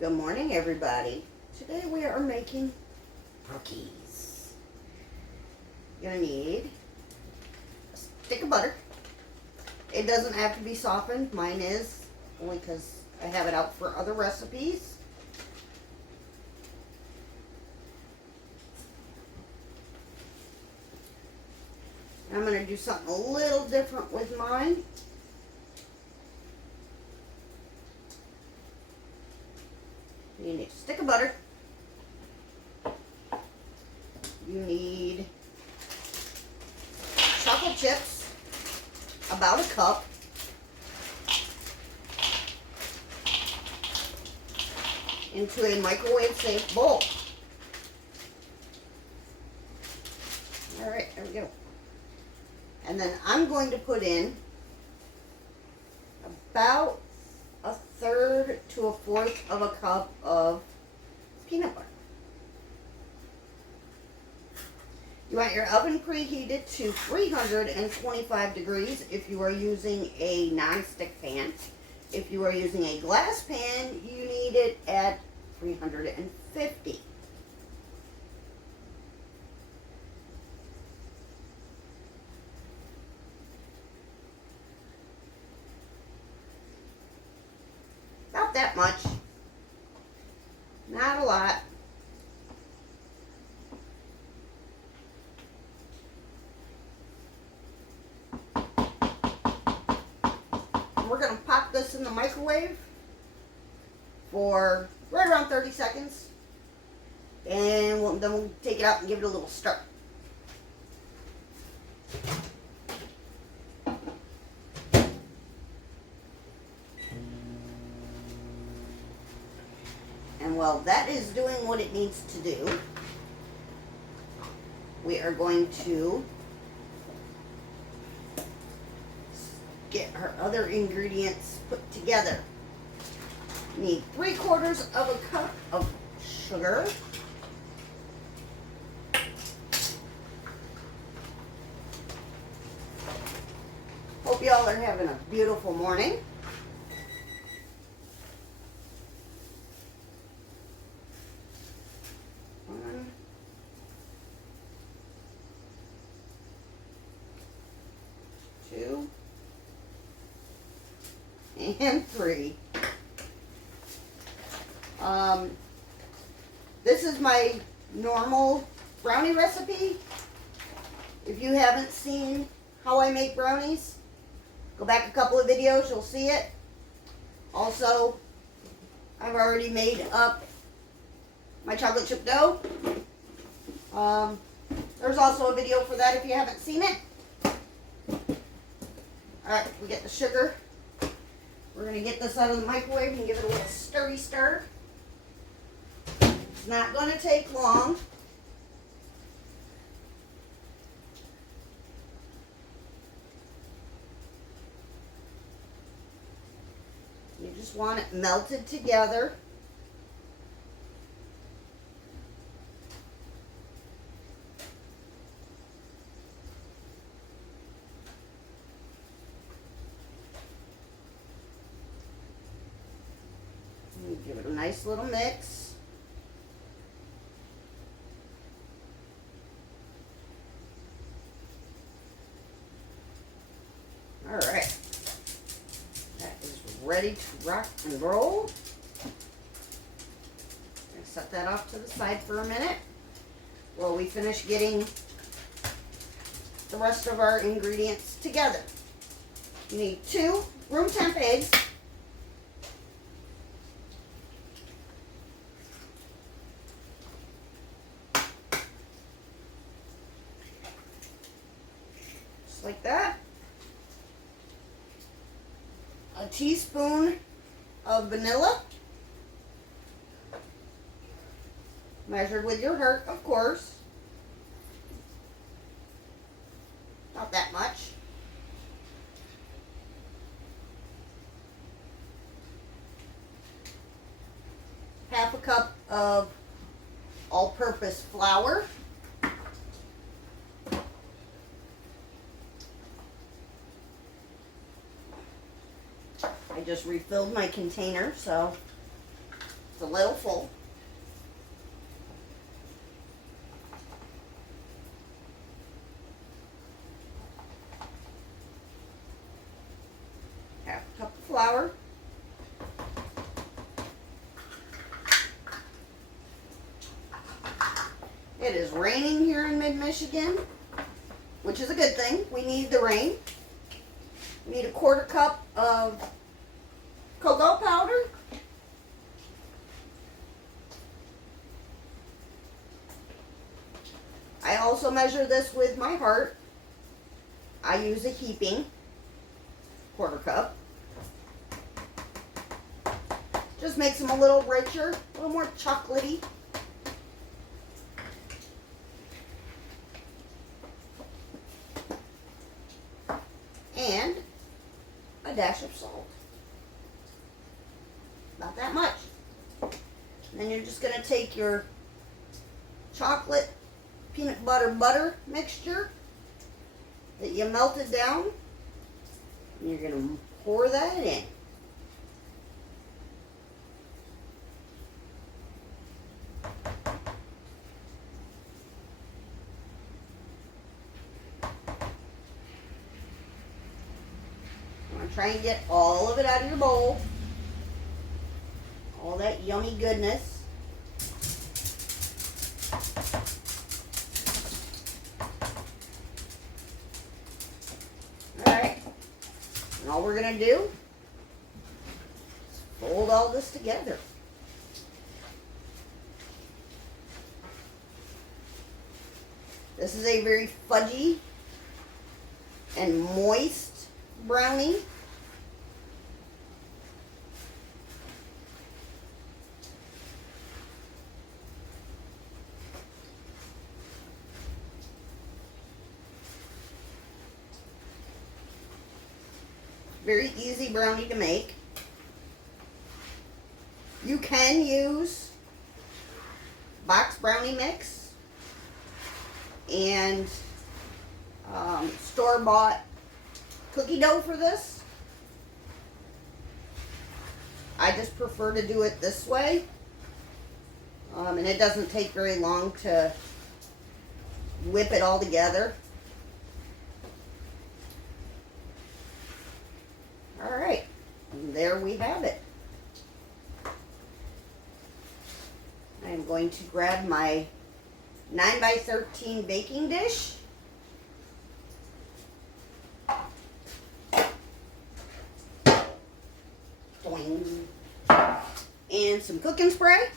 Good morning, everybody. Today we are making brookies. You're gonna need a stick of butter. It doesn't have to be softened. Mine is, only because I have it out for other recipes. I'm gonna do something a little different with mine. You need a stick of butter. You need chocolate chips, about a cup. Into a microwave safe bowl. Alright, there we go. And then I'm going to put in about a third to a fourth of a cup of peanut butter. You want your oven preheated to 325 degrees if you are using a non-stick pan. If you are using a glass pan, you need it at 350. Not that much. Not a lot. We're going to pop this in the microwave for right around 30 seconds. And then we'll take it out and give it a little stir. And while that is doing what it needs to do, we are going to get our other ingredients put together. You need 3/4 of a cup of sugar. Hope y'all are having a beautiful morning. One, 2, and 3. This is my normal brownie recipe. If you haven't seen how I make brownies, go back a couple of videos, you'll see it. Also, I've already made up my chocolate chip dough. There's also a video for that if you haven't seen it. Alright, we get the sugar. We're going to get this out of the microwave and give it a little stirry stir. It's not going to take long. You just want it melted together. Give it a nice little mix. All right, that is ready to rock and roll. I'm going to set that off to the side for a minute while we finish getting the rest of our ingredients together. You need 2 room temp eggs. Like that. A teaspoon of vanilla, measured with your heart, of course. Not that much. Half a cup of all-purpose flour. I just refilled my container, so It's a little full. Half a cup of flour. It is raining here in mid-Michigan, which is a good thing. We need the rain. We need a 1/4 cup of cocoa powder. I also measure this with my heart. I use a heaping 1/4 cup. Just makes them a little richer, a little more chocolatey. And a dash of salt. Not that much. And then you're just going to take your chocolate peanut butter mixture that you melted down, and you're going to pour that in. Try and get all of it out of your bowl. All that yummy goodness. Alright. And all we're going to do is fold all this together. This is a very fudgy and moist brownie. Very easy brownie to make. You can use box brownie mix and store-bought cookie dough for this. I just prefer to do it this way, and it doesn't take very long to whip it all together. Alright, and there we have it. I am going to grab my 9x13 baking dish. Boing. And some cooking spray.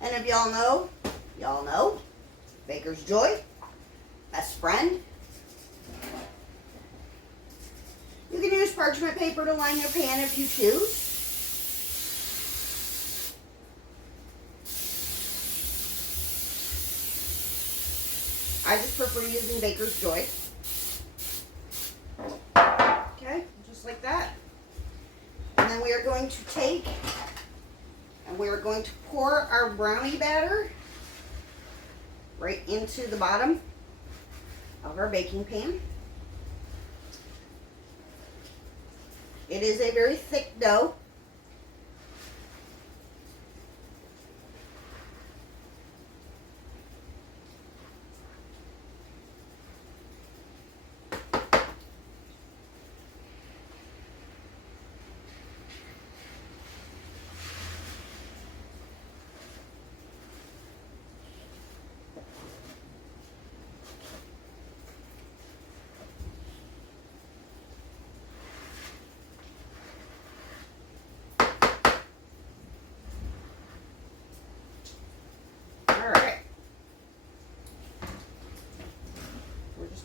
And if y'all know, Baker's Joy, best friend. You can use parchment paper to line your pan if you choose. I just prefer using Baker's Joy. Okay, just like that. And then we are going to take and we are going to pour our brownie batter right into the bottom of our baking pan. It is a very thick dough.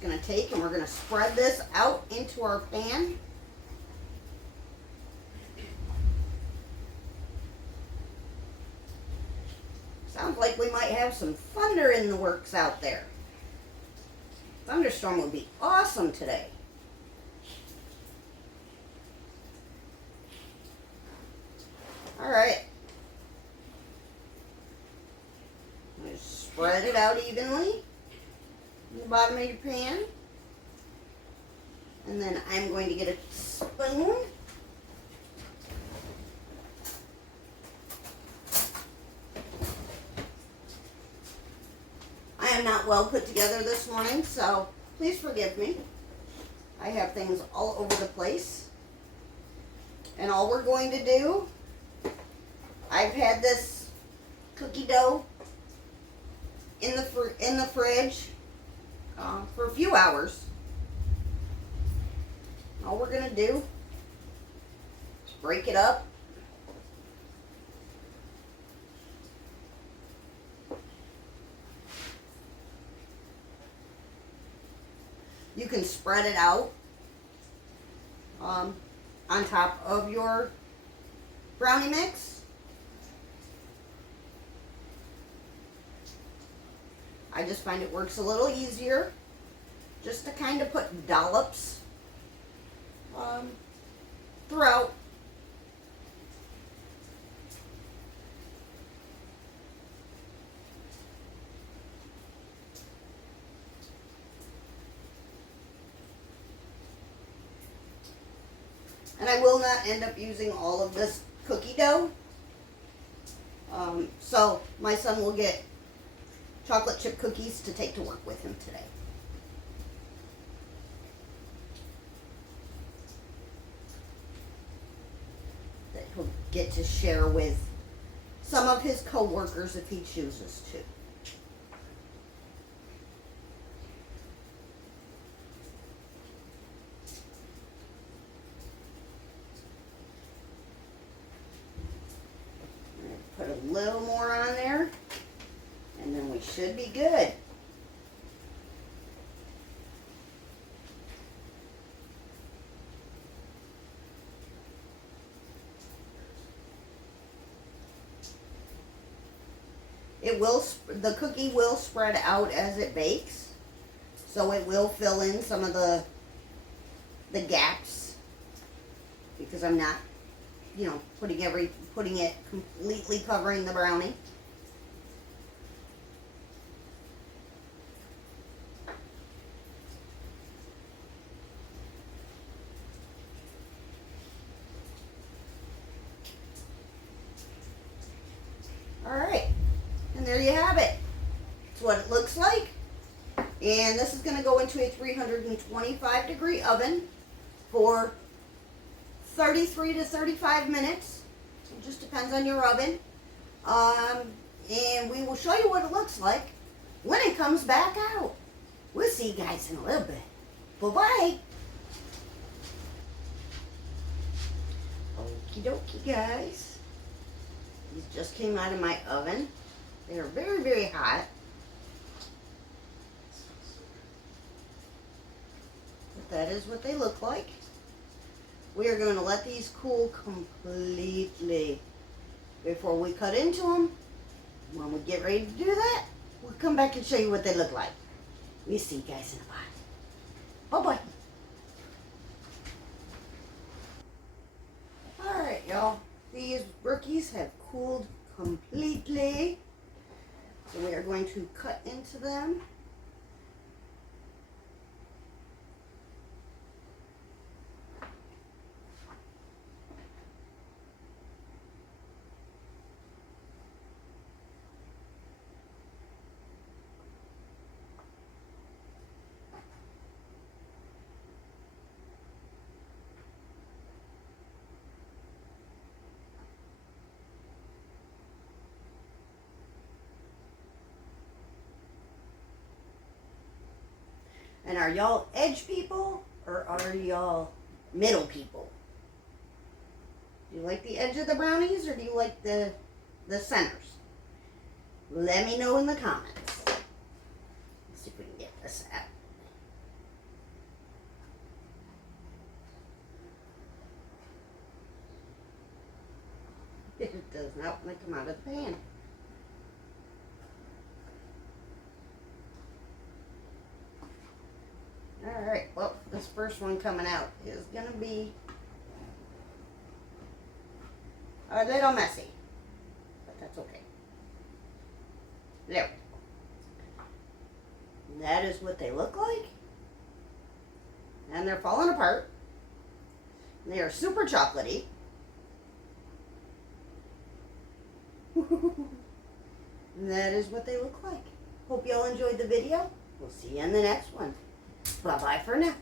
Going to take and we're going to spread this out into our pan. Sounds like we might have some thunder in the works out there. Thunderstorm would be awesome today. All right. Just spread it out evenly in the bottom of your pan. And then I'm going to get a spoon. I am not well put together this morning, so please forgive me. I have things all over the place. And all we're going to do, I've had this cookie dough in the fridge for a few hours. All we're going to do is break it up. You can spread it out on top of your brownie mix. I just find it works a little easier just to kind of put dollops throughout. And I will not end up using all of this cookie dough. So my son will get chocolate chip cookies to take to work with him today. That he'll get to share with some of his coworkers if he chooses to. Put a little more on there, and then we should be good. The cookie will spread out as it bakes, so it will fill in some of the gaps, because I'm not, putting it completely covering the brownie. All right, and there you have it. It's what it looks like. And this is going to go into a 325 degree oven for 33 to 35 minutes. It just depends on your oven. And we will show you what it looks like when it comes back out. We'll see you guys in a little bit. Bye-bye. Okie dokie, guys. These just came out of my oven. They are very, very hot. But that is what they look like. We are going to let these cool completely before we cut into them. When we get ready to do that, we'll come back and show you what they look like. We'll see you guys in a while. Bye-bye. Alright, y'all. These brookies have cooled completely. So we are going to cut into them. And are y'all edge people or are y'all middle people? Do you like the edge of the brownies or do you like the centers? Let me know in the comments. Let's see if we can get this out. It does not want to come out of the pan. Alright, well, this first one coming out is going to be a little messy, but that's okay. There. That is what they look like. And they're falling apart. They are super chocolatey. That is what they look like. Hope y'all enjoyed the video. We'll see you in the next one. Bye-bye for now.